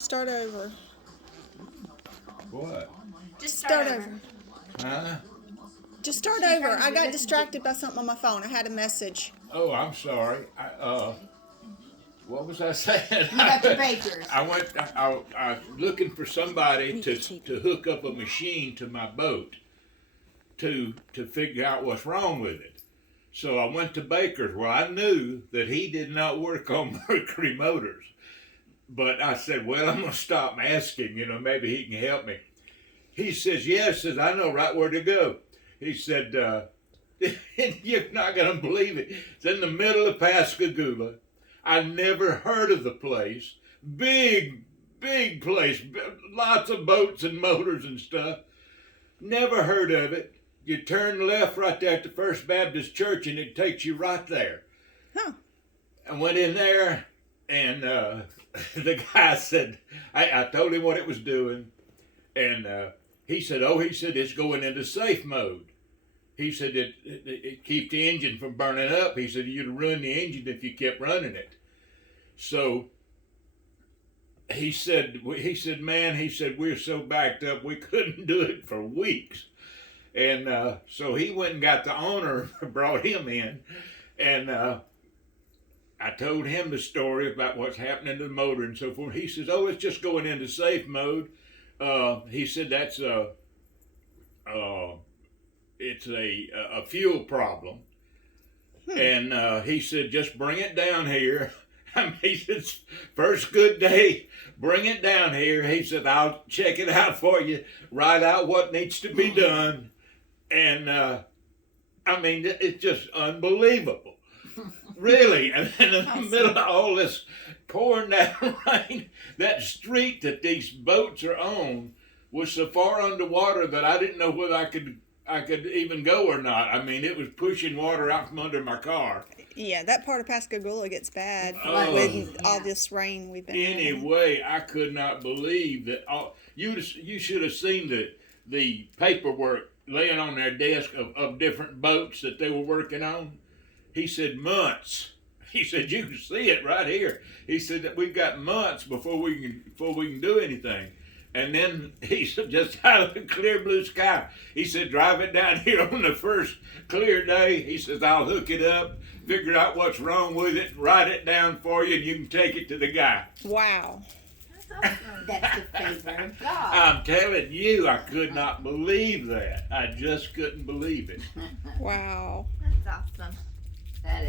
Start over. What? Just Start over. Huh? Just start over. I got distracted by something on my phone. I had a message. Oh, I'm sorry. What was I saying? You got your bakers. I was looking for somebody to hook up a machine to my boat to figure out what's wrong with it. So I went to Baker's. Well, I knew that he did not work on Mercury motors. But I said, well, I'm going to stop and ask him, maybe he can help me. He says, yes, says, I know right where to go. He said, you're not going to believe it. It's in the middle of Pascagoula. I never heard of the place. Big place. Lots of boats and motors and stuff. Never heard of it. You turn left right there at the First Baptist Church and it takes you right there. Huh. I went in there and the guy said, I told him what it was doing. And he said, it's going into safe mode. He said it keeps the engine from burning up. He said you'd ruin the engine if you kept running it. So he said, man, we're so backed up we couldn't do it for weeks. And so he went and got the owner, brought him in, and I told him the story about what's happening to the motor and so forth. He says, it's just going into safe mode. He said that's it's a fuel problem. And he said, just bring it down here. He says, first good day, bring it down here. He said, I'll check it out for you, write out what needs to be done. And it's just unbelievable. Really. And in the middle of all this pouring down rain, that street that these boats are on was so far underwater that I didn't know whether I could even go or not. It was pushing water out from under my car. Yeah, that part of Pascagoula gets bad with all this rain we've been having. Anyway, I could not believe that. You should have seen the paperwork laying on their desk of different boats that they were working on. He said months. He said you can see it right here. He said that we've got months before we can do anything. And then he said, just out of the clear blue sky, he said, drive it down here on the first clear day. He says, I'll hook it up, figure out what's wrong with it, write it down for you, and you can take it to the guy. Wow. That's awesome. That's the favor of God. I'm telling you, I could not believe that. I just couldn't believe it. Wow. That's awesome. That is.